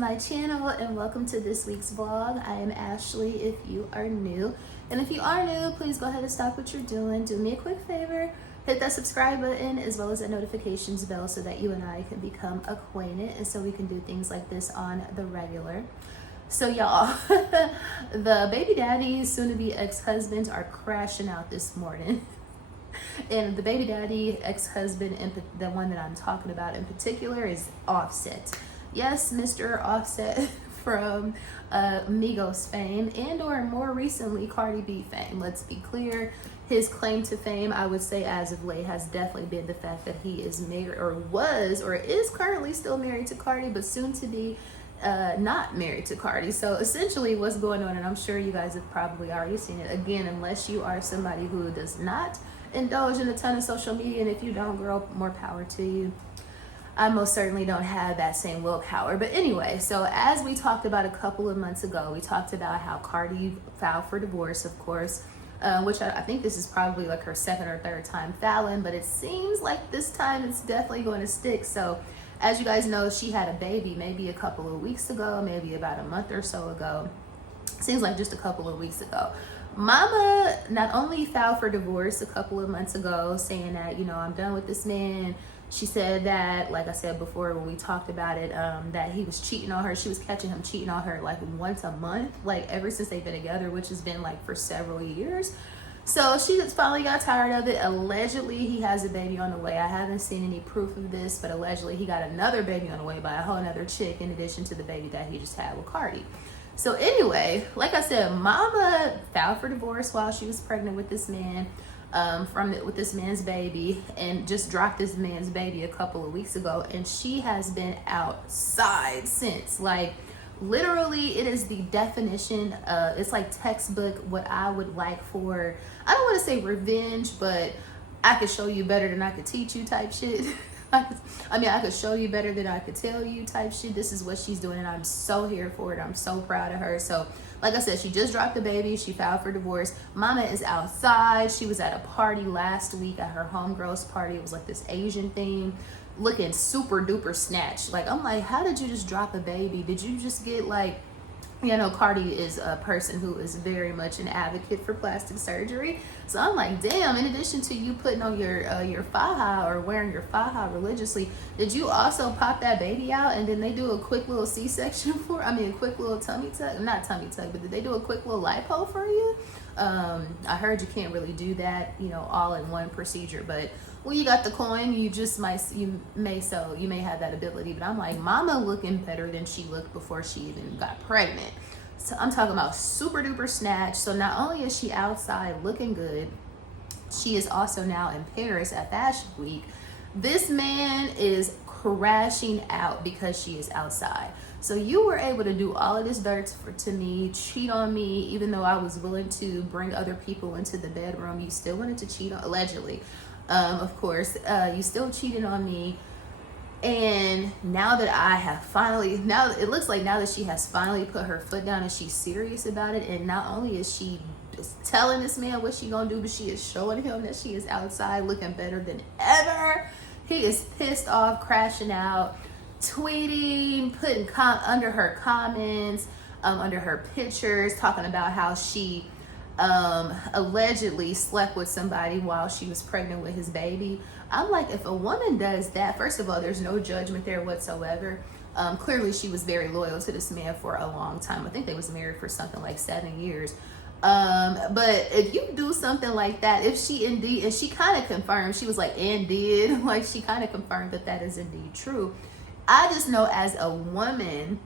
my channel and welcome to this week's vlog. I am Ashley if you are new. And if you are new, please go ahead and stop what you're doing. Do me a quick favor. Hit that subscribe button as well as that notifications bell so that you and I can become acquainted and so we can do things like this on the regular. So y'all, the baby daddies, soon to be ex-husbands are crashing out this morning. And the baby daddy ex-husband, the one that I'm talking about in particular, is Offset. Yes, Mr. Offset from Migos fame and or more recently Cardi B fame. Let's be clear, his claim to fame, I would say as of late, has definitely been the fact that he is married or was or is currently still married to Cardi, but soon to be not married to Cardi. So essentially what's going on, and I'm sure you guys have probably already seen it, again, unless you are somebody who does not indulge in a ton of social media, and if you don't, girl, more power to you. I most certainly don't have that same willpower. But anyway, so as we talked about a couple of months ago, we talked about how Cardi filed for divorce, of course, which I think this is probably like her second or third time filing, but it seems like this time it's definitely going to stick. So as you guys know, she had a baby maybe a couple of weeks ago, maybe about a month or so ago. Seems like just a couple of weeks ago. Mama not only filed for divorce a couple of months ago, saying that, you know, I'm done with this man. She said that, like I said before when we talked about it, that he was cheating on her. She was catching him cheating on her like once a month, like ever since they've been together, which has been like for several years. So she just finally got tired of it. Allegedly, he has a baby on the way. I haven't seen any proof of this, but allegedly he got another baby on the way by a whole other chick in addition to the baby that he just had with Cardi. So anyway, like I said, Mama filed for divorce while she was pregnant with this man, with this man's baby, and just dropped this man's baby a couple of weeks ago, and she has been outside since. Like literally, it is the definition of, it's like textbook what I would like for, I don't want to say revenge, but I could show you better than I could teach you type shit. I mean, I could show you better than I could tell you type shit. This is what she's doing, and I'm so here for it. I'm so proud of her. So like I said, she just dropped the baby. She filed for divorce. Mama is outside. She was at a party last week at her homegirl's party. It was like this Asian theme, looking super duper snatched. Like, I'm like, how did you just drop a baby? Did you just get like, you know, Cardi is a person who is very much an advocate for plastic surgery. So I'm like, damn, in addition to you putting on your faja or wearing your faja religiously, did you also pop that baby out and then they do a quick little C-section for, I mean, a quick little tummy tuck, not tummy tuck, but did they do a quick little lipo for you? I heard you can't really do that, you know, all in one procedure, but when you got the coin, you may have that ability. But I'm like, Mama looking better than she looked before she even got pregnant. So I'm talking about super duper snatch. So not only is she outside looking good, she is also now in Paris at Fashion Week. This man is crashing out because she is outside. So you were able to do all of this dirt to me, cheat on me, even though I was willing to bring other people into the bedroom. You still wanted to cheat on, allegedly. Of course, you still cheated on me. And now that I have finally, now it looks like now that she has finally put her foot down and she's serious about it. And not only is she just telling this man what she gonna do, but she is showing him that she is outside looking better than ever. He is pissed off, crashing out, tweeting, putting under her comments, under her pictures, talking about how she allegedly slept with somebody while she was pregnant with his baby. I'm like, if a woman does that, first of all, there's no judgment there whatsoever. Clearly she was very loyal to this man for a long time. I think they was married for something like 7 years. But if you do something like that, if she indeed, and she kind of confirmed, she was like, and did, like she kind of confirmed that that is indeed true. I just know as a woman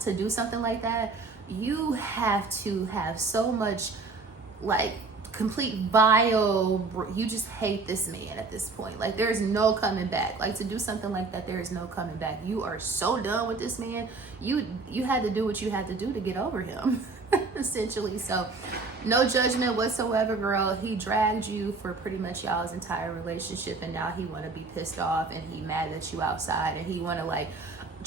to do something like that, you have to have so much like complete vile, you just hate this man at this point. Like there's no coming back. Like to do something like that, there is no coming back. You are so done with this man. You had to do what you had to do to get over him. Essentially. So no judgment whatsoever, girl. He dragged you for pretty much y'all's entire relationship, and now he want to be pissed off and he mad that you outside, and he want to like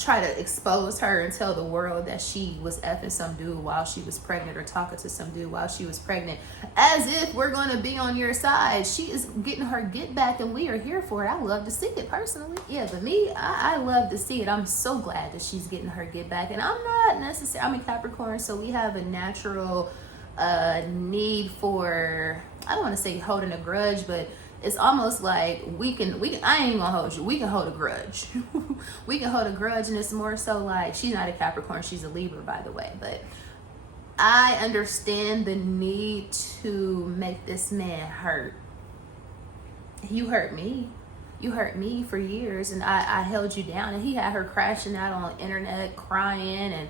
try to expose her and tell the world that she was effing some dude while she was pregnant, or talking to some dude while she was pregnant, as if we're going to be on your side. She is getting her get back, and we are here for it. I love to see it personally. Yeah, but me, I love to see it. I'm so glad that she's getting her get back. And I'm not necessarily, I'm a Capricorn, so we have a natural need for, I don't want to say holding a grudge, but it's almost like we can, I ain't gonna hold you. We can hold a grudge. We can hold a grudge, and it's more so like, she's not a Capricorn, she's a Libra, by the way. But I understand the need to make this man hurt. You hurt me. You hurt me for years, and I held you down. And he had her crashing out on the internet, crying and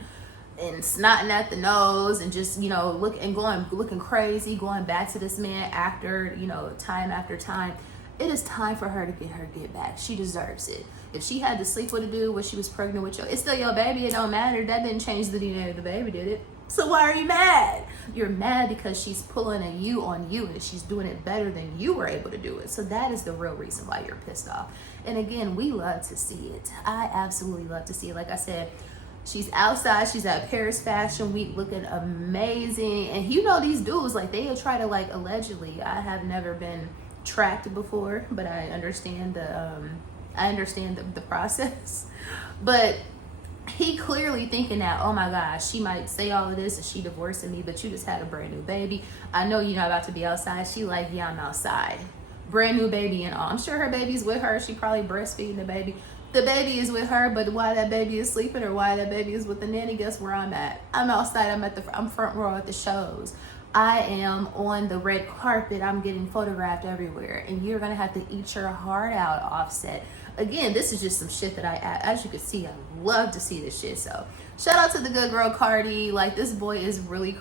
snotting at the nose, and just, you know, looking crazy, going back to this man after, you know, time after time. It is time for her to get her get back. She deserves it. If she had to sleep with a dude when she was pregnant with you, it's still your baby. It don't matter. That didn't change the DNA of the baby, did it? So why are you mad? You're mad because she's pulling a you on you, and she's doing it better than you were able to do it. So that is the real reason why you're pissed off. And again, we love to see it. I absolutely love to see it. Like I said, she's outside, she's at Paris Fashion Week looking amazing. And you know, these dudes, like, they'll try to, like, allegedly, I have never been tracked before, but I understand the process. But he clearly thinking that, oh my gosh, she might say all of this and she divorcing me, but you just had a brand new baby. I know you're not about to be outside. She like, yeah, I'm outside. Brand new baby and all. I'm sure her baby's with her. She probably breastfeeding the baby. The baby is with her, but why that baby is sleeping or why that baby is with the nanny, guess where I'm at? I'm outside. I'm front row at the shows. I am on the red carpet. I'm getting photographed everywhere, and you're gonna have to eat your heart out, Offset. Again, this is just some shit that as you can see, I love to see this shit. So shout out to the good girl Cardi. Like, this boy is really,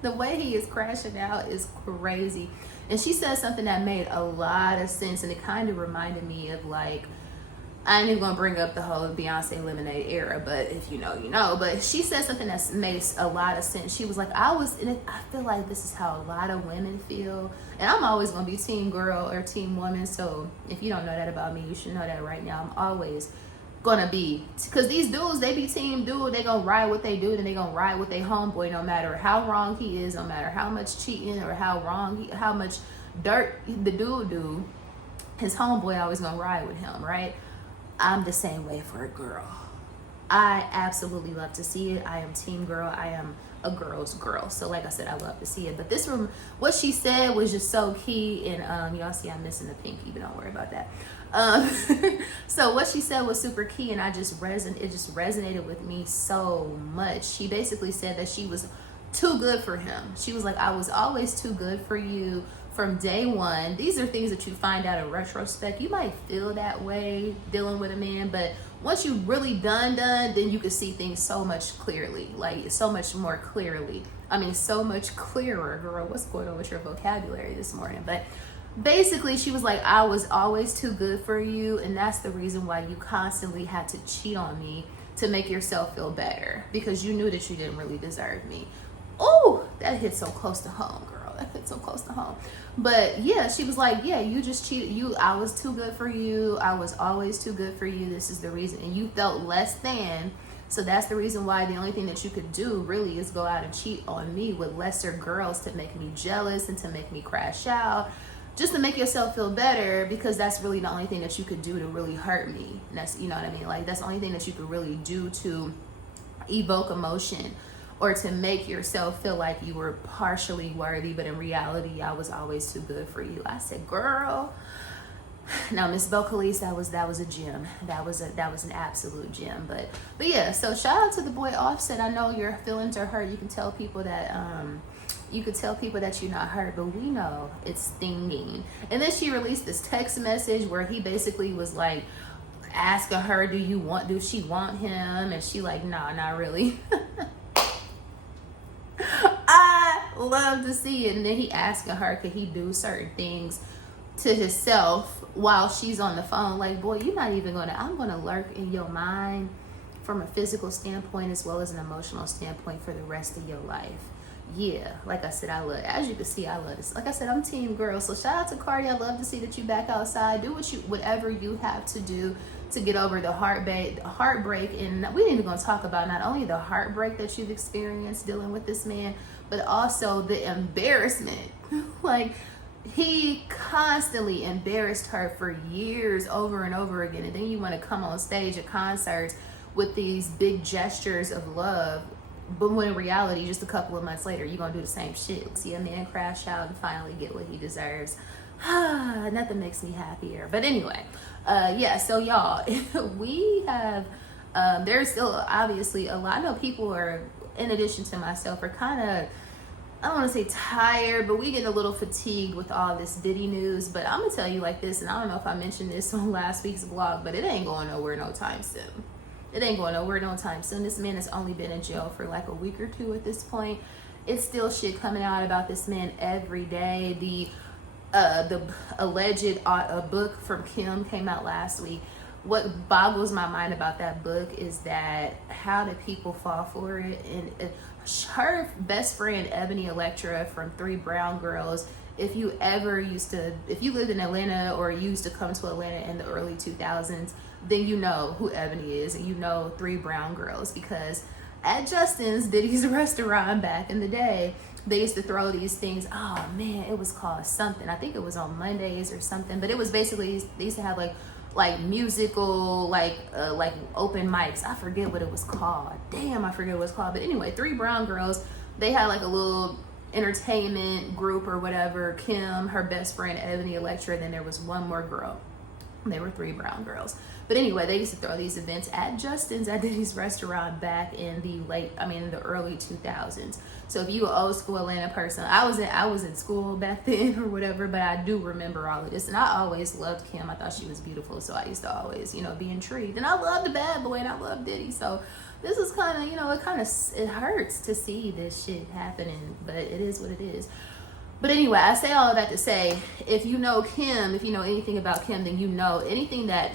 the way he is crashing out is crazy. And she said something that made a lot of sense, and it kind of reminded me of, like, I ain't even gonna bring up the whole Beyonce Lemonade era, but if you know, you know. But she said something that makes a lot of sense. She was like, I feel like this is how a lot of women feel. And I'm always gonna be team girl or team woman. So if you don't know that about me, you should know that right now. I'm always gonna be, because these dudes, they be team dude. They gonna ride what they do, then they gonna ride with their homeboy, no matter how wrong he is, no matter how much cheating or how much dirt the dude do. His homeboy always gonna ride with him, right? I'm the same way for a girl. I absolutely love to see it. I am team girl. I am a girl's girl. So like I said, I love to see it. But this room, what she said was just so key. And y'all see I'm missing the pinky, but don't worry about that. So what she said was super key, and it just resonated with me so much. She basically said that she was too good for him. She was like, I was always too good for you from day one. These are things that you find out in retrospect. You might feel that way dealing with a man, but once you really done, then you can see things so much clearly, like so much more clearly. I mean, so much clearer. Girl, what's going on with your vocabulary this morning? But basically, she was like, I was always too good for you, and that's the reason why you constantly had to cheat on me to make yourself feel better, because you knew that you didn't really deserve me. Oh, that hit so close to home, girl. That hit so close to home. But yeah, she was like, yeah, you just cheated. I was too good for you. I was always too good for you. This is the reason. And you felt less than. So that's the reason why the only thing that you could do really is go out and cheat on me with lesser girls to make me jealous and to make me crash out, just to make yourself feel better, because that's really the only thing that you could do to really hurt me. And that's, you know what I mean? Like, that's the only thing that you could really do to evoke emotion, or to make yourself feel like you were partially worthy, but in reality, I was always too good for you. I said, girl. Now, Miss Vocalise, that was a gem. That was an absolute gem. But yeah, so shout out to the boy Offset. I know your feelings are hurt. You can tell people that you're not hurt, but we know it's stinging. And then she released this text message where he basically was like asking her, do she want him? And she like, nah, not really. I love to see it. And then he asking her, could he do certain things to himself while she's on the phone? Like, boy, you're not even I'm gonna lurk in your mind from a physical standpoint as well as an emotional standpoint for the rest of your life. yeah, like I said, I love, as you can see, I love this. Like I said, I'm team girl. So shout out to Cardi. I love to see that you back outside. Do whatever you have to do to get over the heartbreak. And we ain't even gonna talk about not only the heartbreak that you've experienced dealing with this man, but also the embarrassment. Like, he constantly embarrassed her for years over and over again. And then you want to come on stage at concerts with these big gestures of love. But when in reality, just a couple of months later, you're going to do the same shit. See a man crash out and finally get what he deserves. Nothing makes me happier. But anyway, yeah, so y'all, we have, there's still obviously a lot. I know people are, in addition to myself, are kind of, I don't want to say tired, but we get a little fatigued with all this Diddy news. But I'm going to tell you like this, and I don't know if I mentioned this on last week's vlog, but it ain't going nowhere no time soon. It ain't going nowhere no time soon. This man has only been in jail for like a week or two at this point. It's still shit coming out about this man every day. The alleged book from Kim came out last week. What boggles my mind about that book is that how do people fall for it? And her best friend, Ebony Electra from 3 Brown Girls, if you lived in Atlanta or used to come to Atlanta in the early 2000s, then you know who Ebony is, and you know 3 Brown Girls, because at Justin's, Diddy's restaurant back in the day, they used to throw these things. Oh man, it was called something. I think it was on Mondays or something, but it was basically, they used to have like musical, like open mics. I forget what it was called. Damn, I forget what it was called. But anyway, 3 Brown Girls, they had like a little entertainment group or whatever. Kim, her best friend, Ebony Electra, and then there was one more girl. They were 3 Brown Girls. But anyway, they used to throw these events at Justin's, at Diddy's restaurant back in the early 2000s. So if you an old school Atlanta person, I was in school back then or whatever, but I do remember all of this. And I always loved Kim. I thought she was beautiful. So I used to always, be intrigued. And I loved the bad boy and I loved Diddy. So this is kind of, it hurts to see this shit happening, but it is what it is. But anyway, I say all of that to say, if you know Kim, if you know anything about Kim, then you know anything that,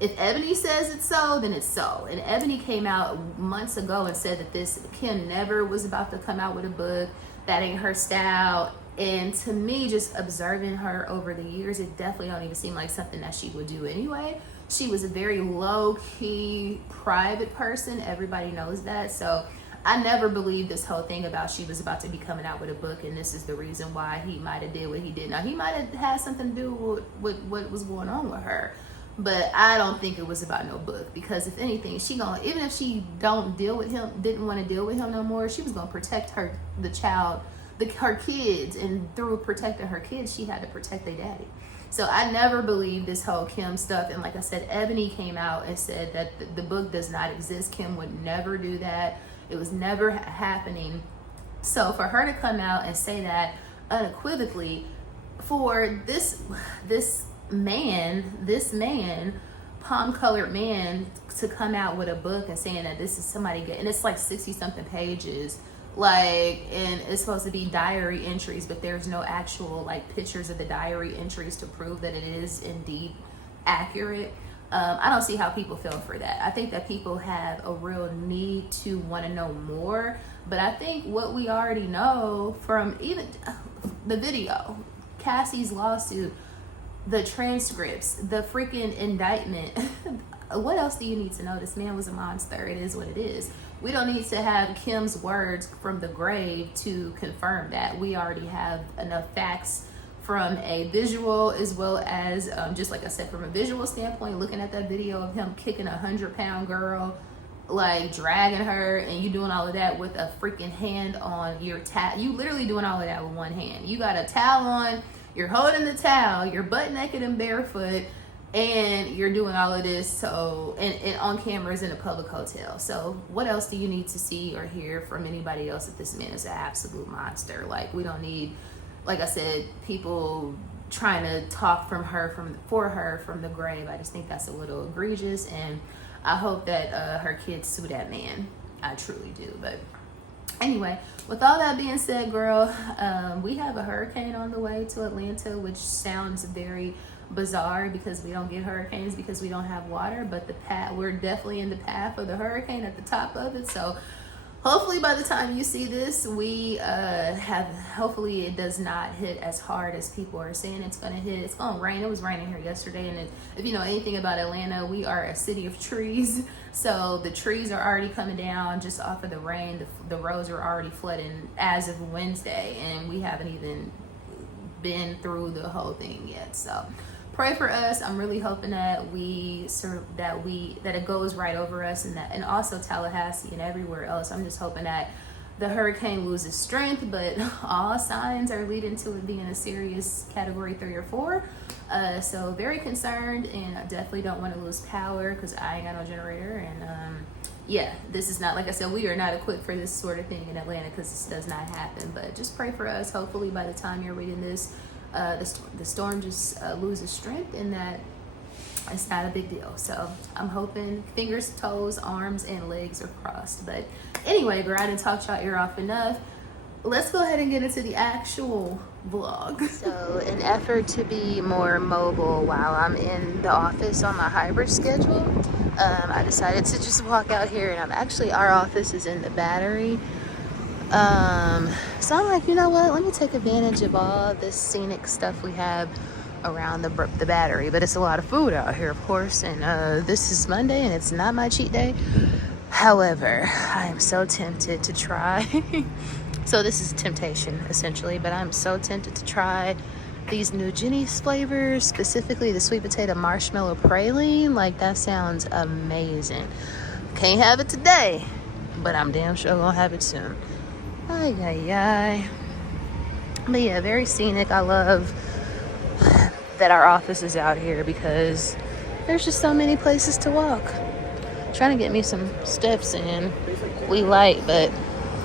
if Ebony says it's so, then it's so. And Ebony came out months ago and said that Kim never was about to come out with a book. That ain't her style. And to me, just observing her over the years, it definitely don't even seem like something that she would do anyway. She was a very low-key, private person. Everybody knows that. So I never believed this whole thing about she was about to be coming out with a book and this is the reason why he might have did what he did. Now, he might have had something to do with what was going on with her, but I don't think it was about no book, because if anything, even if she didn't want to deal with him no more, she was gonna protect her kids, and through protecting her kids, she had to protect their daddy. So I never believed this whole Kim stuff. And like I said, Ebony came out and said that the book does not exist. Kim would never do that. It was never happening. So for her to come out and say that unequivocally, for this man, palm-colored man, to come out with a book and saying that this is somebody good, and it's like 60-something pages, and it's supposed to be diary entries, but there's no actual pictures of the diary entries to prove that it is indeed accurate. I don't see how people feel for that. I think that people have a real need to want to know more, but I think what we already know from even the video, Cassie's lawsuit, the transcripts, the freaking indictment, what else do you need to know? This man was a monster. It is what it is. We don't need to have Kim's words from the grave to confirm that. We already have enough facts from a visual, as well as just like I said, from a visual standpoint, looking at that video of him kicking 100-pound girl, dragging her, and you doing all of that with a freaking hand on your towel. You literally doing all of that with one hand. You got a towel on, you're holding the towel, you're butt naked and barefoot, and you're doing all of this and on cameras in a public hotel. So what else do you need to see or hear from anybody else that this man is an absolute monster? We don't need, like I said, people trying to talk for her from the grave. I just think that's a little egregious, and I hope that her kids sue that man. I truly do. But anyway, with all that being said, girl, we have a hurricane on the way to Atlanta, which sounds very bizarre because we don't get hurricanes because we don't have water, but we're definitely in the path of the hurricane, at the top of it. So hopefully by the time you see this, we hopefully it does not hit as hard as people are saying it's gonna hit. It's gonna rain. It was raining here yesterday, and if you know anything about Atlanta, we are a city of trees, so the trees are already coming down just off of the rain. The roads are already flooding as of Wednesday, and we haven't even been through the whole thing yet. So pray for us. I'm really hoping that that it goes right over us, and also Tallahassee and everywhere else. I'm just hoping that the hurricane loses strength, but all signs are leading to it being a serious category 3 or 4. So very concerned, and I definitely don't want to lose power because I ain't got no generator. And yeah, this is not, like I said, we are not equipped for this sort of thing in Atlanta because this does not happen. But just pray for us. Hopefully by the time you're reading this, the storm just loses strength, and that it's not a big deal. So I'm hoping fingers, toes, arms, and legs are crossed. But anyway, girl, I didn't talk y'all ear off enough. Let's go ahead and get into the actual vlog. So in effort to be more mobile while I'm in the office on my hybrid schedule, I decided to just walk out here, and our office is in the Battery. So I'm like, you know what, let me take advantage of all this scenic stuff we have around the Battery. But it's a lot of food out here, of course, and this is Monday and it's not my cheat day. However, I am so tempted to try so this is temptation essentially, but I'm so tempted to try these new Jenny's flavors, specifically the sweet potato marshmallow praline. Like, that sounds amazing. Can't have it today, but I'm damn sure gonna have it soon. Ay, ay, ay. But yeah, very scenic. I love that our office is out here because there's just so many places to walk. Trying to get me some steps in. We light, but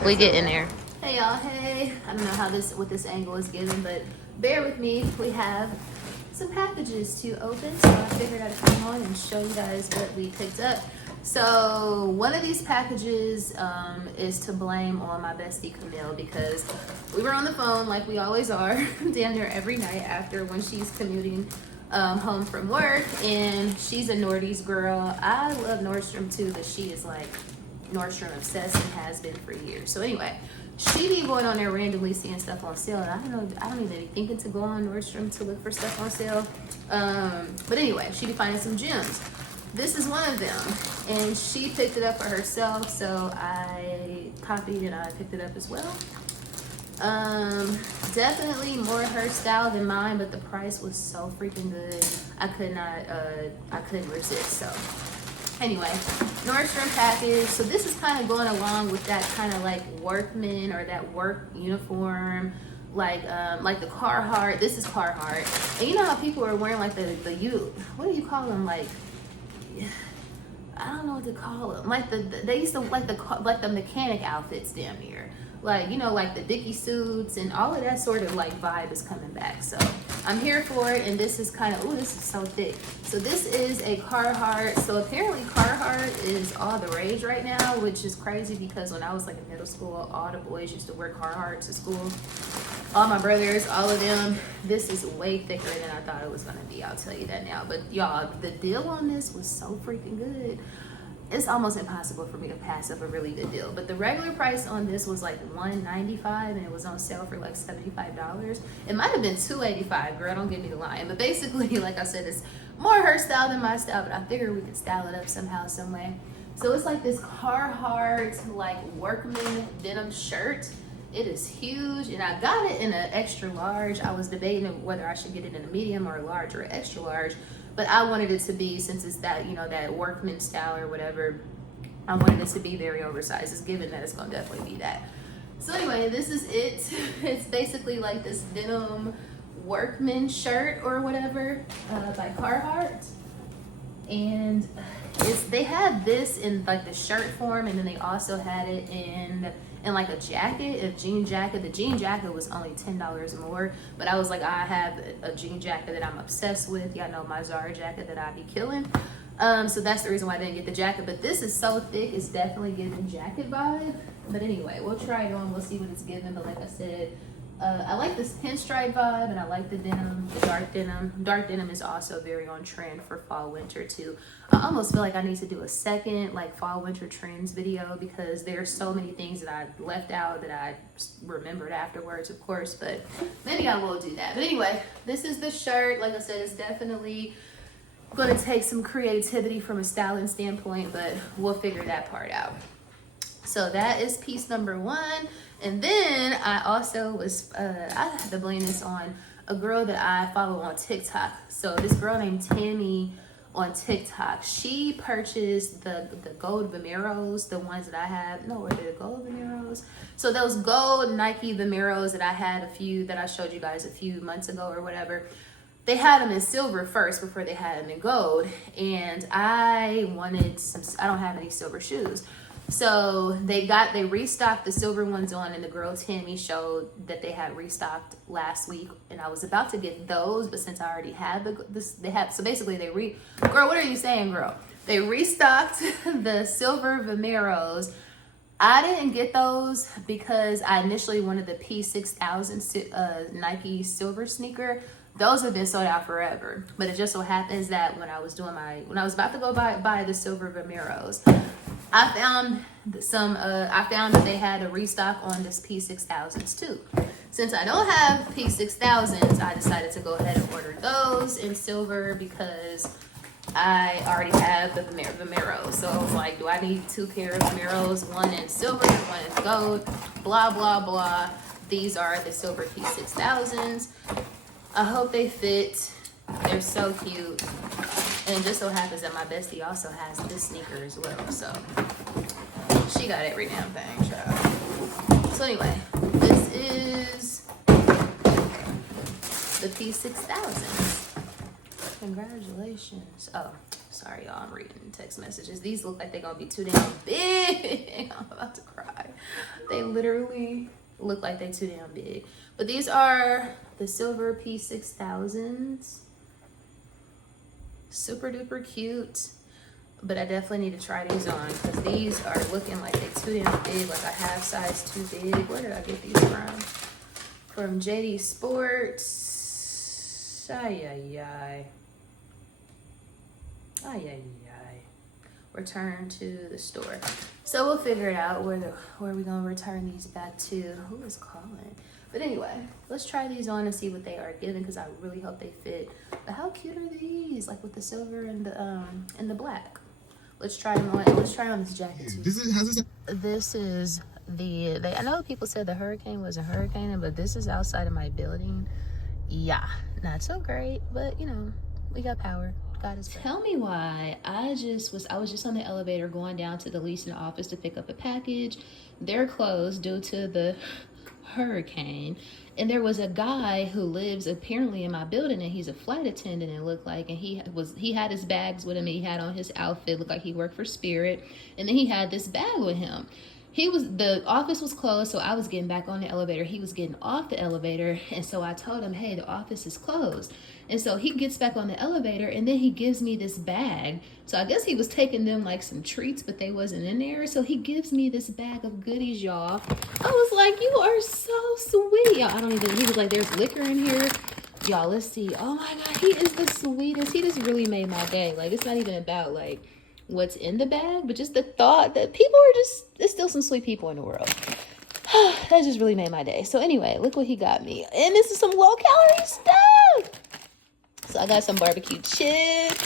we get in there. Hey y'all, hey. I don't know what this angle is giving, but bear with me. We have some packages to open, so I figured I'd come on and show you guys what we picked up. So one of these packages is to blame on my bestie Camille, because we were on the phone like we always are damn near every night after when she's commuting home from work, and she's a Nordy's girl. I love Nordstrom too, but she is like Nordstrom obsessed and has been for years. So anyway, she be going on there randomly seeing stuff on sale, and I don't even be thinking to go on Nordstrom to look for stuff on sale. But anyway, she be finding some gems. This is one of them, and she picked it up for herself, so I copied and I picked it up as well. Definitely more her style than mine, but the price was so freaking good. I couldn't resist. So anyway, Nordstrom package. So this is kind of going along with that kind of like workman or that work uniform, like the Carhartt. This is Carhartt, and you know how people are wearing like what do you call them, like, I don't know what to call them. Like they used to like the mechanic outfits damn near. Like, you know, like the Dickie suits and all of that sort of like vibe is coming back. So I'm here for it. And this is kind of, this is so thick. So this is a Carhartt. So apparently Carhartt is all the rage right now, which is crazy because when I was like in middle school, all the boys used to wear Carhartt to school. All my brothers, all of them. This is way thicker than I thought it was going to be. I'll tell you that now. But y'all, the deal on this was so freaking good. It's almost impossible for me to pass up a really good deal. But the regular price on this was like $195, and it was on sale for like $75. It might have been $285, girl, don't get me the line. But basically, like I said, it's more her style than my style, but I figured we could style it up somehow, some way. So it's like this Carhartt like workman denim shirt. It is huge, and I got it in an extra large. I was debating whether I should get it in a medium or a large or an extra large. But I wanted it to be, since it's that, you know, that workman style or whatever, I wanted it to be very oversized. It's given that it's going to definitely be that. So anyway, this is it. It's basically like this denim workman shirt or whatever by Carhartt. And they had this in like the shirt form, and then they also had it in like a jacket, a jean jacket. The jean jacket was only $10 more, but I was like, I have a jean jacket that I'm obsessed with. Y'all know my Zara jacket that I be killing. So that's the reason why I didn't get the jacket, but this is so thick, it's definitely giving jacket vibe. But anyway, we'll try it on, we'll see what it's giving. But like I said, I like this pinstripe vibe, and I like the denim, the dark denim. Dark denim is also very on trend for fall winter too. I almost feel like I need to do a second like fall winter trends video, because there's so many things that I left out that I remembered afterwards, of course, but maybe I will do that. But anyway, this is the shirt. Like I said, it's definitely going to take some creativity from a styling standpoint, but we'll figure that part out. So that is piece number one. And then I also was, I had to blame this on a girl that I follow on TikTok. So this girl named Tammy on TikTok, she purchased the gold Vomeros, the ones that I have. No, were they the gold Vomeros? So those gold Nike Vomeros that I had that I showed you guys a few months ago or whatever, they had them in silver first before they had them in gold. And I wanted some, I don't have any silver shoes. So they restocked the silver ones on, and the girl Tammy showed that they had restocked last week, and I was about to get those, but since I already had so basically girl, what are you saying, girl? They restocked the silver Vomeros. I didn't get those because I initially wanted the P6000 Nike silver sneaker. Those have been sold out forever, but it just so happens that when I was about to go buy the silver Vomeros, I found that they had a restock on this P6000s too. Since I don't have P6000s, I decided to go ahead and order those in silver because I already have the Vomeros. So I was like, do I need two pair of Vomeros? One in silver, one in gold, blah, blah, blah. These are the silver P6000s. I hope they fit. They're so cute. And it just so happens that my bestie also has this sneaker as well. So she got every damn thing, child. So anyway, this is the P6000. Congratulations. Oh, sorry, y'all. I'm reading text messages. These look like they're going to be too damn big. I'm about to cry. They literally look like they're too damn big. But these are the silver P6000s. Super duper cute, but I definitely need to try these on because these are looking like they're too damn big, like a half size too big. Where did I get these from JD Sports. Ay. Return to the store. So we'll figure it out where we're gonna return these back to. Who is calling? But anyway, let's try these on and see what they are giving, because I really hope they fit. But how cute are these? Like with the silver and the black. Let's try them on. Let's try on this jacket too. This is I know people said the hurricane wasn't hurricaning, but this is outside of my building. Yeah, not so great, but you know, we got power. God is great. Tell me why I was just on the elevator going down to the leasing office to pick up a package. They're closed due to the hurricane, and there was a guy who lives apparently in my building, and he's a flight attendant, it looked like, and he had his bags with him. He had on his outfit, looked like he worked for Spirit, and then he had this bag with him. The office was closed, so I was getting back on the elevator. He was getting off the elevator, and so I told him, hey, the office is closed. And so he gets back on the elevator, and then he gives me this bag. So I guess he was taking them like some treats, but they wasn't in there. So he gives me this bag of goodies, y'all. I was like, you are so sweet. Y'all, he was like, there's liquor in here. Y'all, let's see. Oh my God, he is the sweetest. He just really made my day. Like, it's not even about like what's in the bag, but just the thought that there's still some sweet people in the world. That just really made my day. So anyway, look what he got me. And this is some low calorie stuff. So I got some barbecue chips,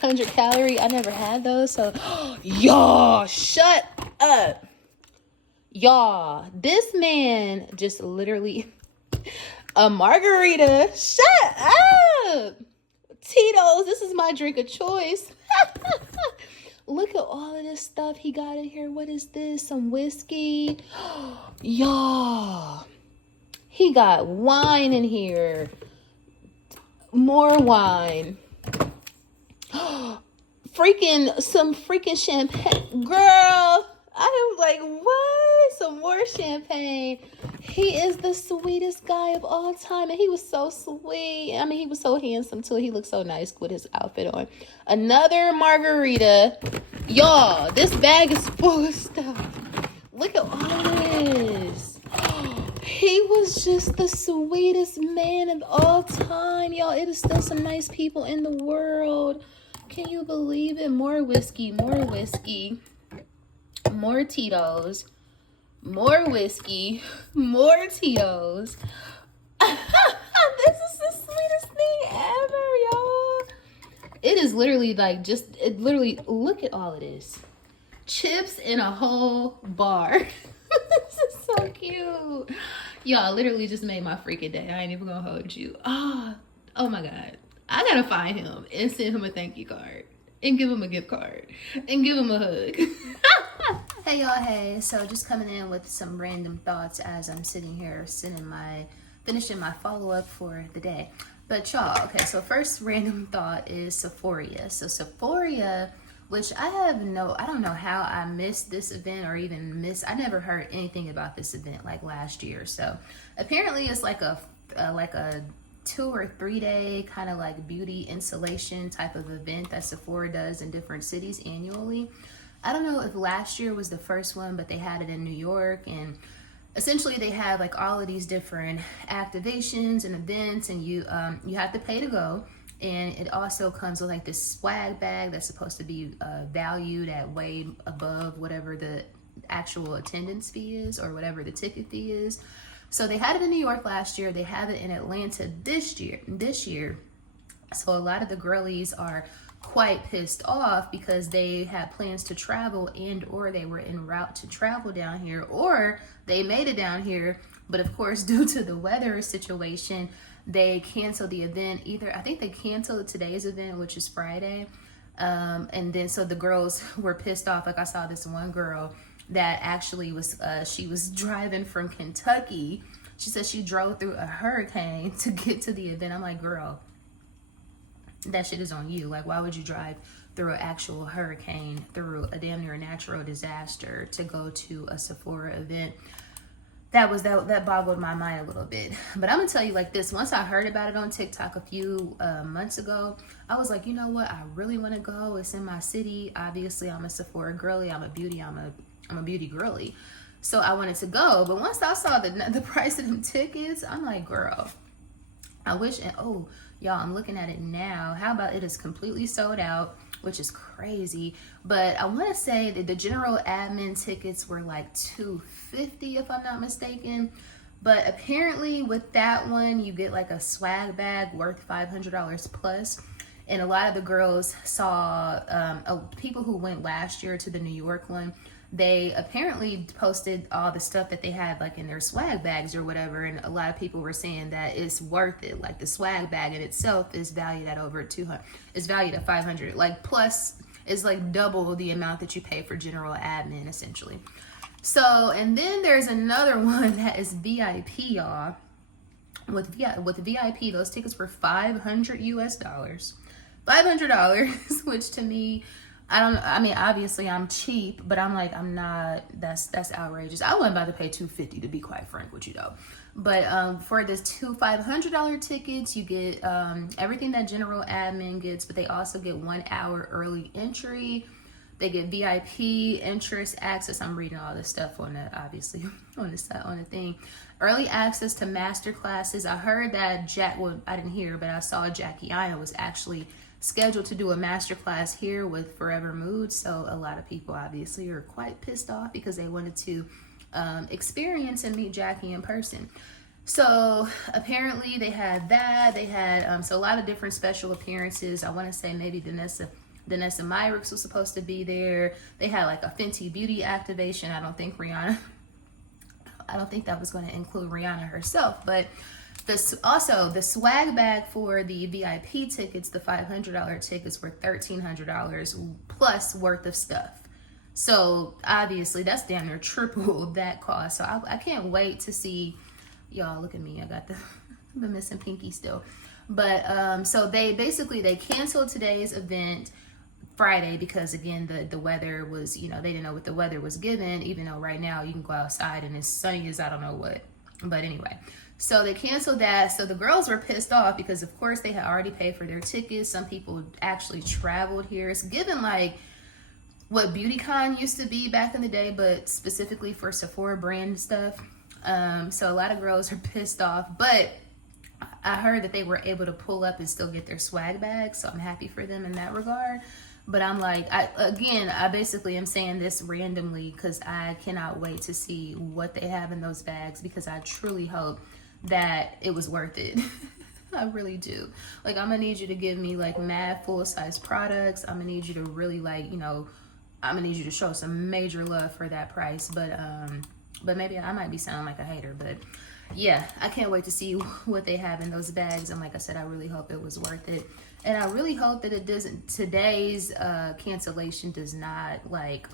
100 calorie. I never had those. So y'all, shut up. Y'all, this man just literally a margarita. Shut up. Tito's, this is my drink of choice. Look at all of this stuff he got in here. What is this? Some whiskey. Y'all, he got wine in here. More wine. Some freaking champagne. Girl, I am like, what? Some more champagne. He is the sweetest guy of all time, and he was so sweet. I mean, he was so handsome too. He looked so nice with his outfit on. Another margarita. Y'all, this bag is full of stuff. Look at all this. He was just the sweetest man of all time, y'all. It is still some nice people in the world. Can you believe it? More whiskey, more Tito's, more whiskey, more Tito's. This is the sweetest thing ever, y'all. It is literally like look at all of this. Chips in a whole bar. This is so cute. Y'all literally just made my freaking day. I ain't even gonna hold you. Oh my God. I gotta find him and send him a thank you card and give him a gift card and give him a hug. Hey y'all, hey. So just coming in with some random thoughts as I'm sitting here finishing my follow-up for the day. But y'all, okay, so first random thought is Sephoria. So Sephoria, which I don't know how I missed this event or I never heard anything about this event like last year. So apparently it's like a 2 or 3 day kind of like beauty installation type of event that Sephora does in different cities annually. I don't know if last year was the first one, but they had it in New York, and essentially they have like all of these different activations and events, and you have to pay to go. And it also comes with like this swag bag that's supposed to be valued at way above whatever the actual attendance fee is or whatever the ticket fee is. So they had it in New York last year. They have it in Atlanta this year. So a lot of the girlies are quite pissed off because they had plans to travel or they were en route to travel down here, or they made it down here. But of course, due to the weather situation, they canceled the event. I think they canceled today's event, which is Friday. And then so the girls were pissed off. Like I saw this one girl that actually she was driving from Kentucky. She said she drove through a hurricane to get to the event. I'm like, girl, that shit is on you. Like, why would you drive through an actual hurricane, through a damn near natural disaster to go to a Sephora event? That boggled my mind a little bit. But I'm gonna tell you like this, once I heard about it on TikTok a few months ago, I was like, you know what, I really want to go. It's in my city. Obviously I'm a Sephora girly. I'm a beauty girly, so I wanted to go. But once I saw the price of them tickets, I'm like, girl, I wish. And oh y'all, I'm looking at it now. How about it is completely sold out, which is crazy. But I want to say that the general admin tickets were like $250 if I'm not mistaken. But apparently with that one, you get like a swag bag worth $500 plus. And a lot of the girls saw people who went last year to the New York one. They apparently posted all the stuff that they had like in their swag bags or whatever, and a lot of people were saying that it's worth it. Like the swag bag in itself is valued at over $200. It's valued at $500. Like plus is like double the amount that you pay for general admin essentially. So, and then there's another one that is VIP, y'all. With VIP, those tickets were $500 US. $500, which to me, I mean, obviously I'm cheap, but I'm like, I'm not, that's outrageous. I wasn't about to pay $250 to be quite frank with you though. But for this $500 tickets, you get everything that general admin gets, but they also get 1 hour early entry. They get VIP, interest, access. I'm reading all this stuff on the, obviously, on the side, on the thing. Early access to master classes. I heard that I didn't hear, but I saw Jackie Aina was actually scheduled to do a master class here with Forever Mood. So a lot of people obviously are quite pissed off because they wanted to experience and meet Jackie in person. So apparently they had that. They had so a lot of different special appearances. I want to say maybe Danessa Myricks was supposed to be there. They had like a Fenty Beauty activation. I don't think that was going to include Rihanna herself, but also the swag bag for the VIP tickets, the $500 tickets, were $1,300 plus worth of stuff. So obviously that's damn near triple that cost. So I can't wait to see. Y'all look at me, I got the missing pinky still. But so they canceled today's event Friday because again the weather was, they didn't know what the weather was given, even though right now you can go outside and it's sunny as I don't know what. But anyway, so they canceled that. So the girls were pissed off because of course they had already paid for their tickets. Some people actually traveled here. It's given like what BeautyCon used to be back in the day, but specifically for Sephora brand stuff. So a lot of girls are pissed off, but I heard that they were able to pull up and still get their swag bags, so I'm happy for them in that regard. But I'm like, I basically am saying this randomly because I cannot wait to see what they have in those bags, because I truly hope that it was worth it. I really do. Like, I'm gonna need you to give me like mad full-size products. I'm gonna need you to really, like, you know, I'm gonna need you to show some major love for that price. But maybe I might be sounding like a hater, but yeah, I can't wait to see what they have in those bags. And like I said, I really hope it was worth it. And I really hope that it doesn't, today's cancellation does not like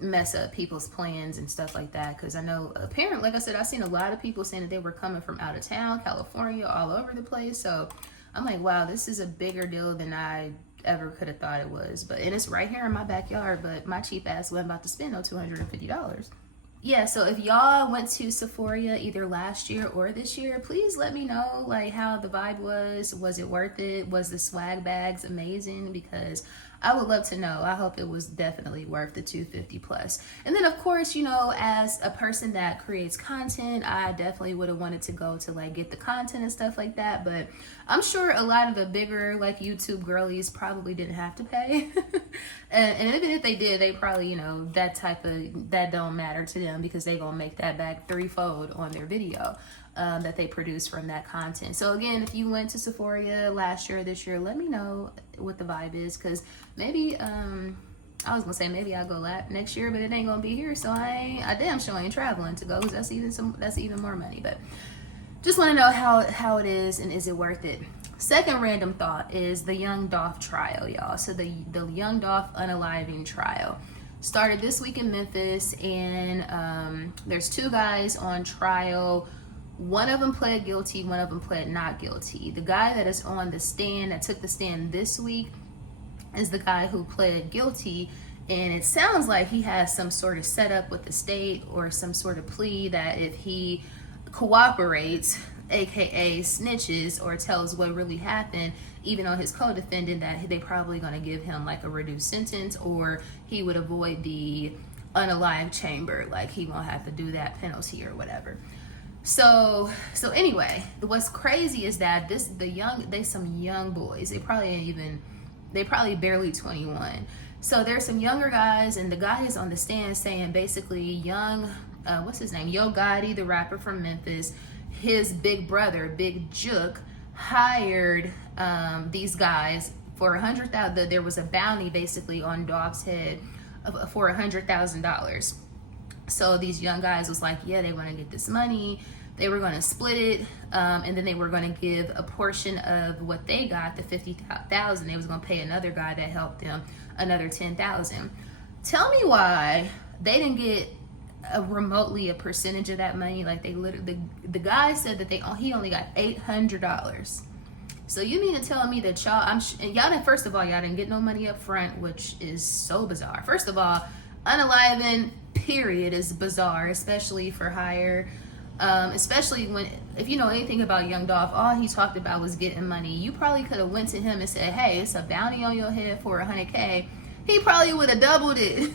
mess up people's plans and stuff like that. Because I know apparently, like I said, I've seen a lot of people saying that they were coming from out of town, California, all over the place. So I'm like, wow, this is a bigger deal than I ever could have thought it was. And it's right here in my backyard, but my cheap ass wasn't about to spend no $250. Yeah, so if y'all went to Sephoria either last year or this year, please let me know like how the vibe was. Was it worth it? Was the swag bags amazing? Because I would love to know. I hope it was definitely worth the $250 plus. And then of course, you know, as a person that creates content, I definitely would have wanted to go to like get the content and stuff like that. But I'm sure a lot of the bigger like YouTube girlies probably didn't have to pay. and even if they did, they probably, you know, that don't matter to them, because they gonna make that back threefold on their video that they produce from that content. So again, if you went to Sephoria last year or this year, let me know what the vibe is, because maybe I was gonna say maybe I'll go next year, but it ain't gonna be here, so I damn sure ain't traveling to go, because that's even more money. But just want to know how it is, and is it worth it. Second random thought is the Young Dolph trial, y'all. So the Young Dolph unaliving trial started this week in Memphis, and there's two guys on trial. One of them pled guilty, one of them pled not guilty. The guy that is on the stand, that took the stand this week, is the guy who pled guilty, and it sounds like he has some sort of setup with the state or some sort of plea that if he cooperates, aka snitches, or tells what really happened, even on his co-defendant, that they probably going to give him like a reduced sentence, or he would avoid the unalive chamber, like he won't have to do that penalty or whatever. So anyway, what's crazy is that they some young boys. They probably barely 21. So there's some younger guys, and the guy is on the stand saying basically what's his name? Yo Gotti, the rapper from Memphis, his big brother, Big Jook, hired these guys for $100,000. There was a bounty basically on Dolph's head for $100,000. So these young guys was like, yeah, they want to get this money. They were going to split it, and then they were going to give a portion of what they got, the $50,000. They was going to pay another guy that helped them another $10,000. Tell me why they didn't get remotely a percentage of that money. Like the guy said that he only got $800. So you mean to tell me that y'all didn't, first of all, y'all didn't get no money up front, which is so bizarre. First of all, unaliving period is bizarre, especially for hire. Especially if you know anything about Young Dolph, all he talked about was getting money. You probably could have went to him and said, hey, it's a bounty on your head for $100K. He probably would have doubled it.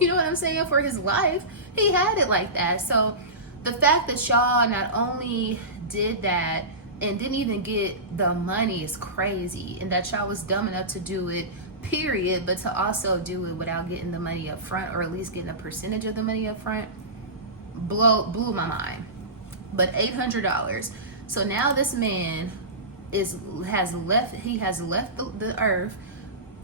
You know what I'm saying? For his life, he had it like that. So the fact that y'all not only did that and didn't even get the money is crazy, and that y'all was dumb enough to do it, period, but to also do it without getting the money up front, or at least getting a percentage of the money up front, blew my mind. But $800. So now this man has left the earth,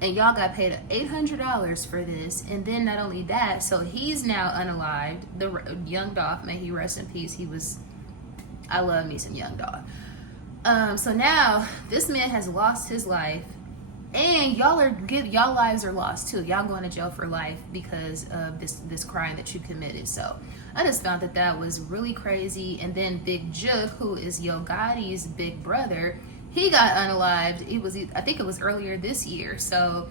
and y'all got paid $800 for this. And then not only that, so he's now unalived. The Young Dolph, may he rest in peace. I love me some Young Dolph. So now this man has lost his life, and y'all lives are lost too. Y'all going to jail for life because of this crime that you committed. So I just found that was really crazy. And then Big Jook, who is Yo Gotti's big brother, he got unalived. I think it was earlier this year. So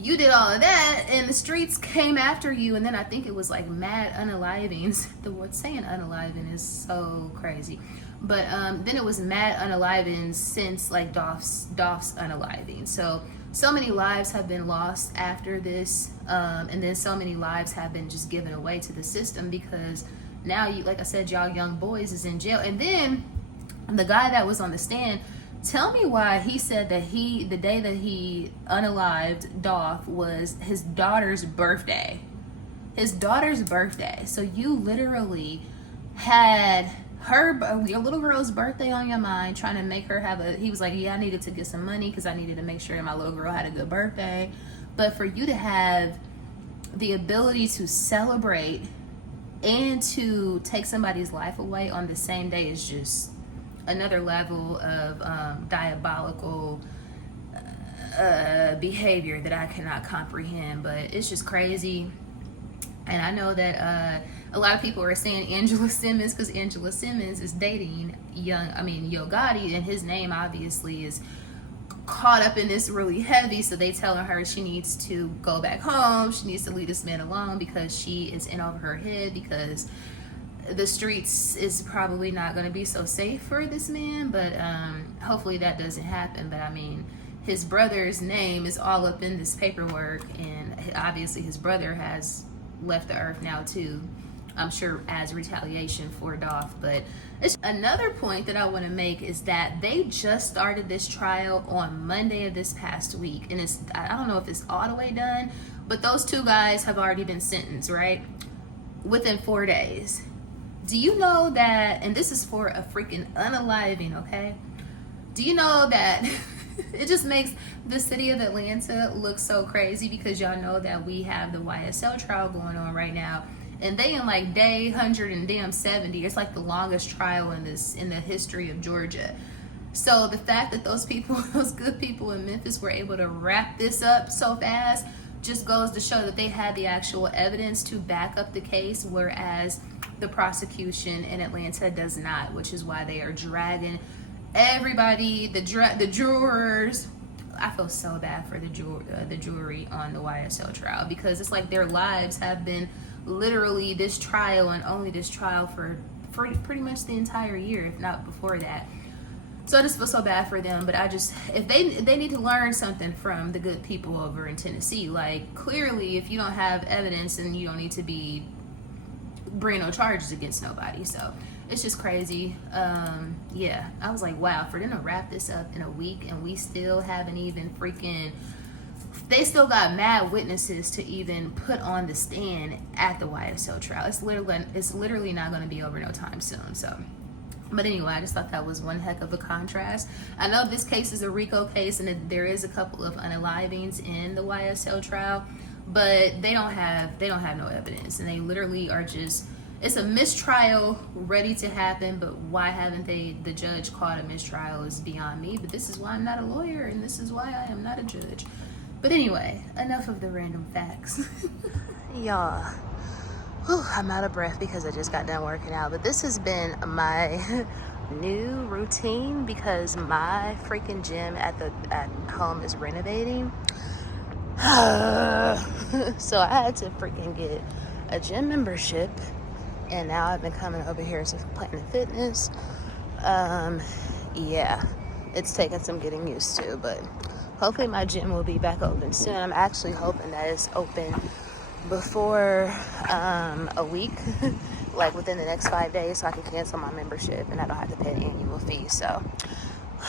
you did all of that, and the streets came after you, and then I think it was like mad unalivings. The word saying unaliving is so crazy. But then it was mad unalivings since like Dolph's unaliving. So many lives have been lost after this, and then so many lives have been just given away to the system because Now, you, like I said, y'all young boys is in jail. And then the guy that was on the stand, tell me why he said that the day that he unalived Dolph was his daughter's birthday. His daughter's birthday. So you literally had your little girl's birthday on your mind, trying to make her have he was like, yeah, I needed to get some money because I needed to make sure my little girl had a good birthday. But for you to have the ability to celebrate and to take somebody's life away on the same day is just another level of diabolical behavior that I cannot comprehend. But it's just crazy. And I know that a lot of people are saying Angela Simmons, because Angela Simmons is dating Yo Gotti, and his name obviously is caught up in this really heavy. So they telling her she needs to go back home. She needs to leave this man alone because she is in over her head, because the streets is probably not going to be so safe for this man. But hopefully that doesn't happen. But I mean, his brother's name is all up in this paperwork, and obviously his brother has left the earth now too, I'm sure, as retaliation for Dolph. But it's another point that I want to make is that they just started this trial on Monday of this past week, and I don't know if it's all the way done, but those two guys have already been sentenced, right, within 4 days. Do you know that, and this is for a freaking unaliving, okay? Do you know that it just makes the city of Atlanta look so crazy, because y'all know that we have the YSL trial going on right now, and they in like day 170. It's like the longest trial in the history of Georgia. So the fact that those good people in Memphis were able to wrap this up so fast just goes to show that they had the actual evidence to back up the case, whereas the prosecution in Atlanta does not, which is why they are dragging everybody, the jurors. I feel so bad for the jury on the YSL trial, because it's like their lives have been literally this trial, and only this trial for pretty much the entire year, if not before that. So I just feel so bad for them. But if they need to learn something from the good people over in Tennessee. Like, clearly, if you don't have evidence, then you don't need to be bringing no charges against nobody. So it's just crazy. Yeah, I was like, wow, for them to wrap this up in a week, and we still haven't even they still got mad witnesses to even put on the stand at the YSL trial. It's literally not going to be over no time soon. So, but anyway, I just thought that was one heck of a contrast. I know this case is a RICO case, and there is a couple of unalivings in the YSL trial, but they don't have no evidence, and they literally are just, it's a mistrial ready to happen. But why haven't the judge called a mistrial is beyond me. But this is why I'm not a lawyer, and this is why I am not a judge. But anyway, enough of the random facts. Y'all, I'm out of breath because I just got done working out. But this has been my new routine, because my freaking gym at home is renovating. So I had to freaking get a gym membership, and now I've been coming over here to Planet Fitness. Yeah, it's taken some getting used to, but hopefully my gym will be back open soon. I'm actually hoping that it's open before a week, like within the next 5 days, so I can cancel my membership and I don't have to pay an annual fee. So,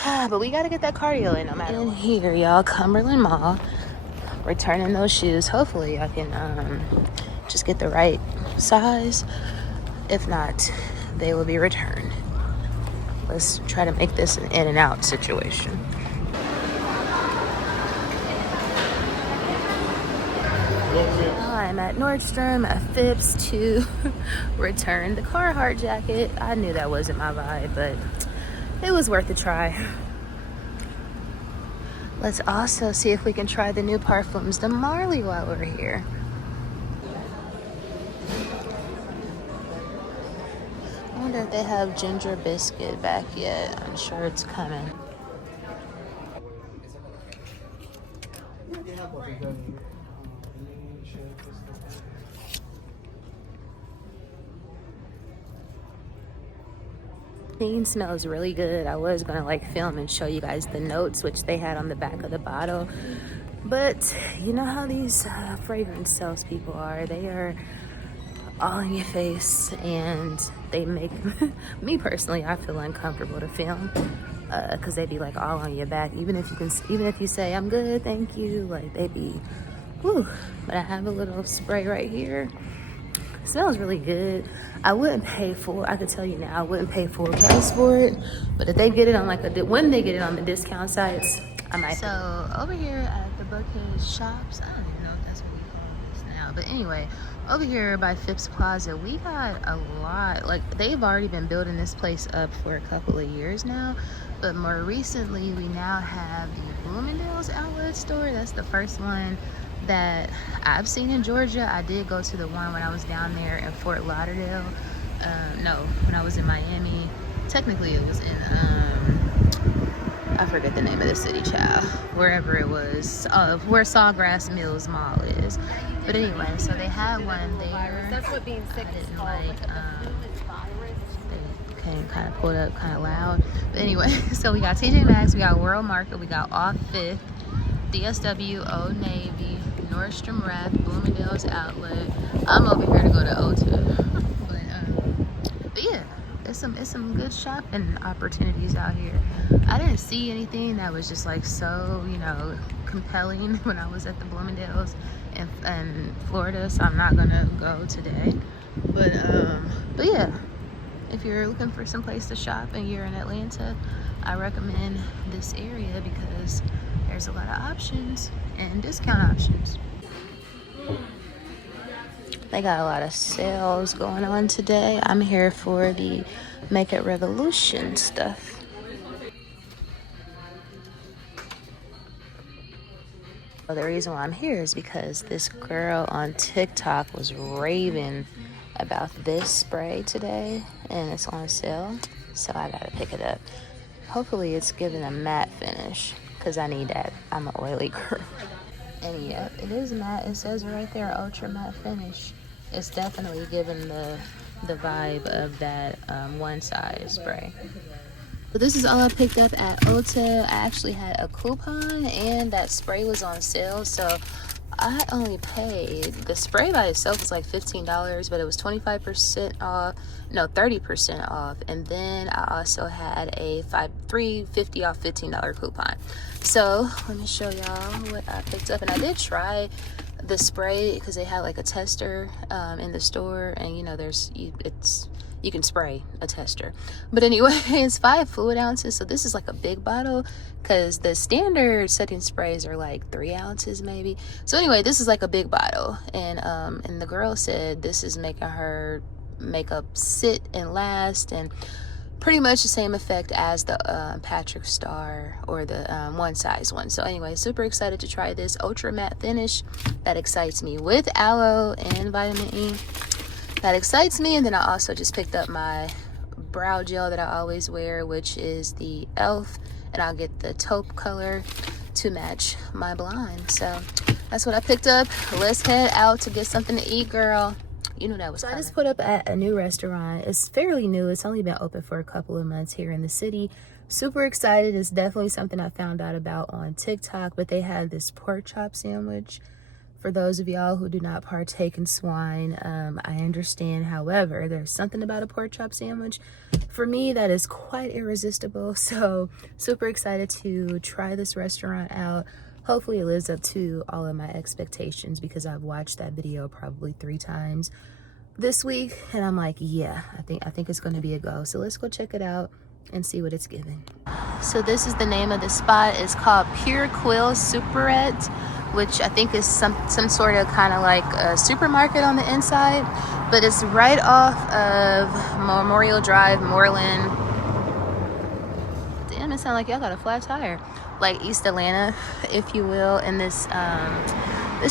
but we got to get that cardio in no matter what. Here, y'all, Cumberland Mall, returning those shoes. Hopefully I can just get the right size. If not, they will be returned. Let's try to make this an in and out situation. I'm at Nordstrom at Phipps to return the Carhartt jacket. I knew that wasn't my vibe, but it was worth a try. Let's also see if we can try the new Parfums de Marley while we're here. I wonder if they have ginger biscuit back yet. I'm sure it's coming. It smells really good. I was gonna like film and show you guys the notes, which they had on the back of the bottle, but you know how these fragrance salespeople are. They are all in your face, and they make me personally, I feel uncomfortable to film because they be like all on your back, even if you say I'm good, thank you, like they be whew. But I have a little spray right here. It smells really good. I could tell you now, I wouldn't pay full price for it, but if they get it on when they get it on the discount sites, I might. So over here at the Buckhead Shops, I don't even know if that's what we call this now, but anyway, over here by Phipps Plaza, we got a lot. Like, they've already been building this place up for a couple of years now, but more recently we now have the Bloomingdale's outlet store. That's the first one that I've seen in Georgia. I did go to the one when I was down there in Fort Lauderdale. No, when I was in Miami. Technically it was in I forget the name of the city, child, wherever it was, where Sawgrass Mills Mall is. But anyway, so they had one there. That's what being sick is called. They came kind of pulled up kind of loud. But anyway, so we got TJ Maxx, we got World Market, we got Off Fifth, DSW, Old Navy, Nordstrom Rack, Bloomingdale's Outlet. I'm over here to go to O2. but yeah, it's some good shopping opportunities out here. I didn't see anything that was just like so, you know, compelling when I was at the Bloomingdale's in Florida, so I'm not gonna go today. But yeah, if you're looking for some place to shop and you're in Atlanta, I recommend this area because there's a lot of options and discount options. They got a lot of sales going on today. I'm here for the Make It Revolution stuff. Well, the reason why I'm here is because this girl on TikTok was raving about this spray today, and it's on sale, so I gotta pick it up. Hopefully it's giving a matte finish, because I need that. I'm an oily girl. And yeah, it is matte. It says right there, ultra matte finish. It's definitely giving the vibe of that one size spray. So this is all I picked up at Ulta. I actually had a coupon and that spray was on sale, so I only paid, the spray by itself was like $15, but it was 25% off, no, 30% off. And then I also had a $3.50 off $15 coupon. So let me show y'all what I picked up. And I did try the spray because they had like a tester in the store, and you know, you can spray a tester. But anyway, it's 5 fluid ounces, so this is like a big bottle because the standard setting sprays are like 3 ounces maybe. So anyway, this is like a big bottle, and the girl said this is making her makeup sit and last, and pretty much the same effect as the Patrick Star or the one size one. So anyway, super excited to try this ultra matte finish. That excites me, with aloe and vitamin E. That excites me. And then I also just picked up my brow gel that I always wear, which is the e.l.f. and I'll get the taupe color to match my blonde. So that's what I picked up. Let's head out to get something to eat, girl. You knew that was coming. So I just put up at a new restaurant. It's fairly new. It's only been open for a couple of months here in the city. Super excited. It's definitely something I found out about on TikTok, but they had this pork chop sandwich. For those of y'all who do not partake in swine, I understand. However, there's something about a pork chop sandwich for me that is quite irresistible. So super excited to try this restaurant out. Hopefully it lives up to all of my expectations, because I've watched that video probably 3 times this week, and I'm like, yeah, I think it's going to be a go. So let's go check it out and see what it's giving. So this is the name of the spot. It's called Pure Quill Superette, which I think is some sort of kind of like a supermarket on the inside, but it's right off of Memorial Drive, Moreland. Damn, it sounds like y'all got a flat tire. Like East Atlanta, if you will. And this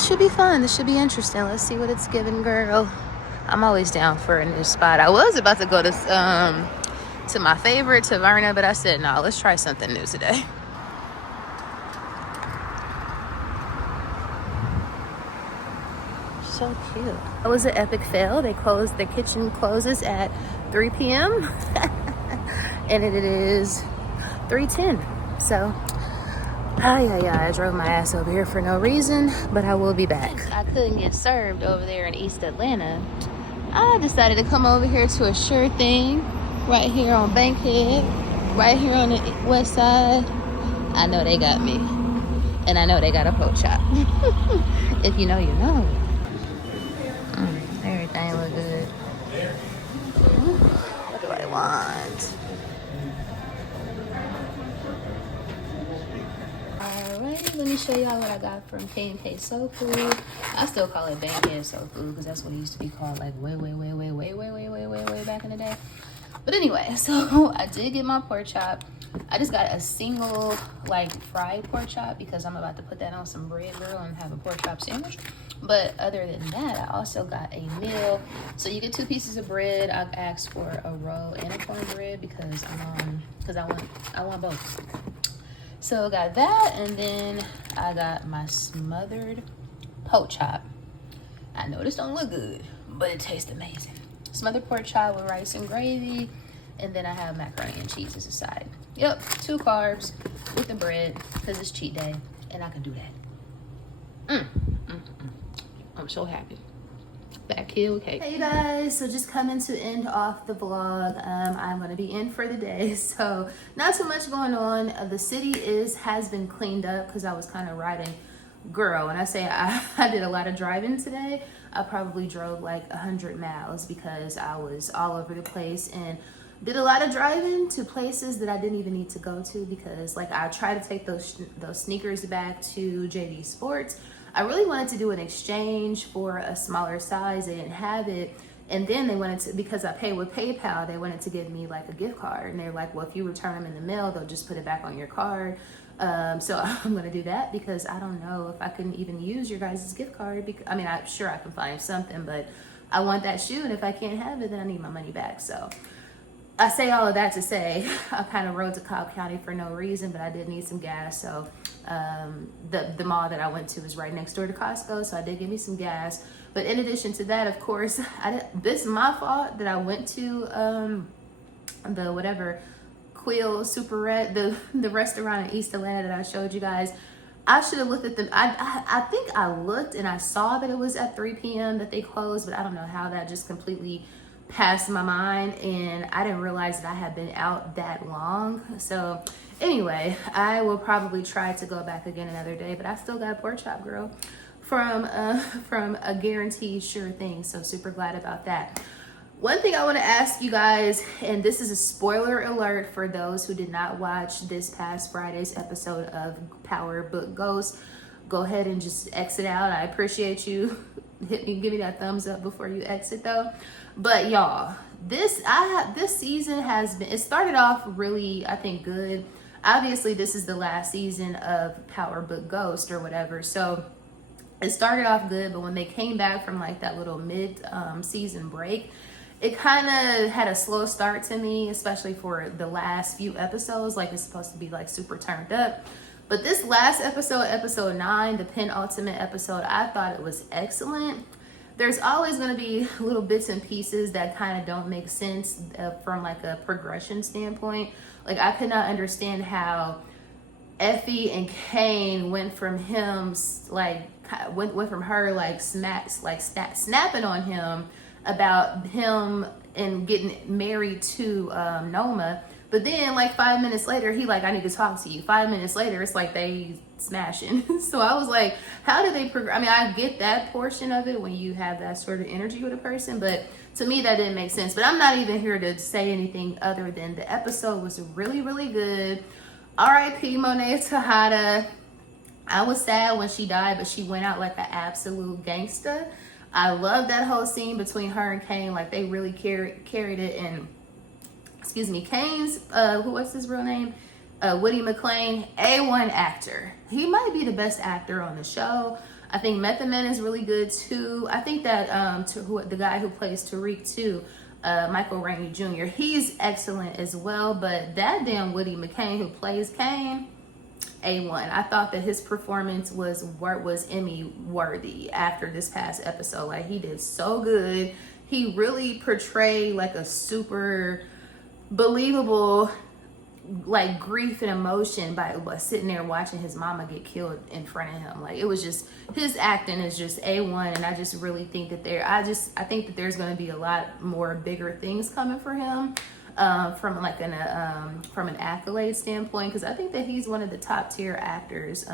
should be fun. This should be interesting. Let's see what it's giving, girl. I'm always down for a new spot. I was about to go to my favorite, Taverna, but I said, no, let's try something new today. So cute. That was an epic fail. They closed, the kitchen closes at 3 p.m. and it is 3:10. So I drove my ass over here for no reason, but I will be back. I couldn't get served over there in East Atlanta. I decided to come over here to a sure thing right here on Bankhead, right here on the west side. I know they got me, and I know they got a pork chop. If you know, you know. Everything look good. What do I want? Alright, let me show y'all what I got from K&K Soul Food. I still call it Bankhead Soul Food because that's what it used to be called, like way back in the day. But anyway, so I did get my pork chop. I just got a single like fried pork chop because I'm about to put that on some bread, girl, and have a pork chop sandwich. But other than that, I also got a meal. So you get 2 pieces of bread. I asked for a roll and a cornbread because I want both. So I got that, and then I got my smothered pork chop. I know this don't look good, but it tastes amazing. Smothered pork chop with rice and gravy, and then I have macaroni and cheese as a side. Yep, 2 carbs with the bread because it's cheat day, and I can do that. I'm so happy. Back here with cake. Hey you guys, so just coming to end off the vlog. I'm gonna be in for the day, so not too much going on. The city has been cleaned up because I was kind of riding. Girl, when I say I did a lot of driving today, I probably drove like 100 miles because I was all over the place and did a lot of driving to places that I didn't even need to go to because like I tried to take those sneakers back to JD Sports. I really wanted to do an exchange for a smaller size. They didn't have it. And then they wanted to, because I pay with PayPal, they wanted to give me like a gift card. And they're like, well, if you return them in the mail, they'll just put it back on your card. So I'm gonna do that because I don't know if I can even use your guys' gift card. I mean, I'm sure I can find something, but I want that shoe. And if I can't have it, then I need my money back. So I say all of that to say I kind of rode to Cobb County for no reason, but I did need some gas. So the mall that I went to is right next door to Costco, so I did get me some gas. But in addition to that, of course, this is my fault that I went to the whatever Quill Super Red, the restaurant in East Atlanta that I showed you guys. I should have looked at them. I think I looked and I saw that it was at 3 p.m. that they closed, but I don't know how that just completely passed my mind, and I didn't realize that I had been out that long. So anyway, I will probably try to go back again another day, but I still got a pork chop, girl, from a guaranteed sure thing. So super glad about that. One thing I want to ask you guys, and this is a spoiler alert for those who did not watch this past Friday's episode of Power Book Ghost, go ahead and just exit out. I appreciate you. Give me that thumbs up before you exit though. But y'all, this season has been, it started off really, I think, good. Obviously this is the last season of Power Book Ghost or whatever, so it started off good, but when they came back from like that little mid season break, it kind of had a slow start to me, especially for the last few episodes. Like it's supposed to be like super turned up. But this last episode, episode 9, the penultimate episode, I thought it was excellent. There's always going to be little bits and pieces that kind of don't make sense from like a progression standpoint. Like I could not understand how Effie and Kane went from him went from her snapping on him about him and getting married to Noma. But then like 5 minutes later, he like, I need to talk to you. 5 minutes later, it's like they smashing. So I was like, how do they progress? I mean, I get that portion of it when you have that sort of energy with a person, but to me that didn't make sense. But I'm not even here to say anything other than the episode was really, really good. R.I.P. Monet Tejada. I was sad when she died, but she went out like an absolute gangster. I love that whole scene between her and Kane. Like they really carried it. And excuse me, Kane's what's his real name? Woody McClain, A1 actor. He might be the best actor on the show. I think Method Man is really good too. I think that the guy who plays Tariq too, Michael Rainey Jr., he's excellent as well. But that damn Woody McClain who plays Kane, A1. I thought that his performance was Emmy worthy after this past episode. Like he did so good. He really portrayed like a super believable like grief and emotion by sitting there watching his mama get killed in front of him. Like, it was just, his acting is just A1, and I just really think that I think that there's going to be a lot more bigger things coming for him, from like from an accolade standpoint, because I think that he's one of the top tier actors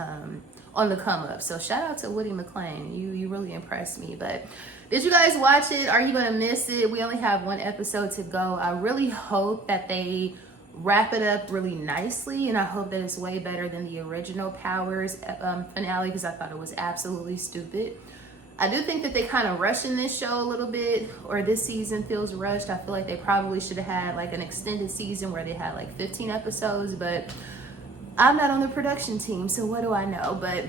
on the come up. So shout out to Woody McClain. You really impressed me. But did you guys watch it? Are you gonna miss it? We only have one episode to go. I really hope that they wrap it up really nicely, and I hope that it's way better than the original Powers finale, because I thought it was absolutely stupid. I do think that they kind of rushing this show a little bit, or this season feels rushed. I feel like they probably should have had like an extended season where they had like 15 episodes, but I'm not on the production team, so what do I know? But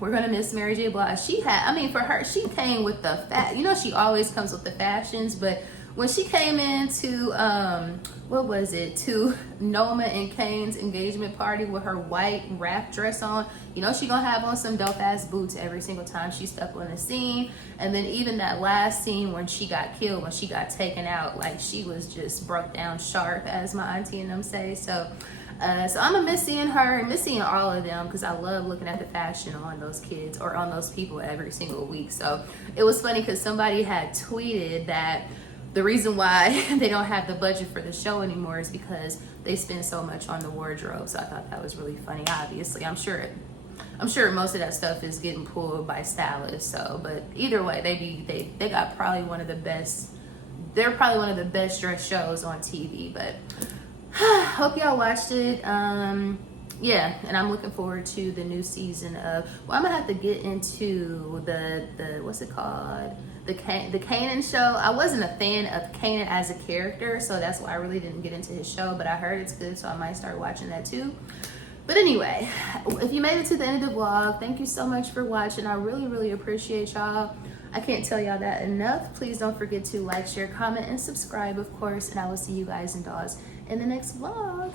we're gonna miss Mary J. Blige. She came with the she always comes with the fashions, but when she came into to Noma and Kane's engagement party with her white wrap dress on, she gonna have on some dope ass boots every single time she stepped on the scene. And then even that last scene when she got killed, when she got taken out, like, she was just broke down sharp, as my auntie and them say. So I'm gonna miss seeing her and miss seeing all of them, because I love looking at the fashion on those kids or on those people every single week. So it was funny because somebody had tweeted that the reason why they don't have the budget for the show anymore is because they spend so much on the wardrobe. So I thought that was really funny. Obviously, I'm sure most of that stuff is getting pulled by stylists. So, but either way, they got probably one of the best. They're probably one of the best dressed shows on TV. But hope y'all watched it. Yeah, and I'm looking forward to the new season of. Well, I'm gonna have to get into the what's it called? The Kanan show. I wasn't a fan of Kanan as a character, so that's why I really didn't get into his show, but I heard it's good, so I might start watching that too. But anyway, if you made it to the end of the vlog, thank you so much for watching. I really, really appreciate y'all. I can't tell y'all that enough. Please don't forget to like, share, comment, and subscribe, of course, and I will see you guys and dolls in the next vlog.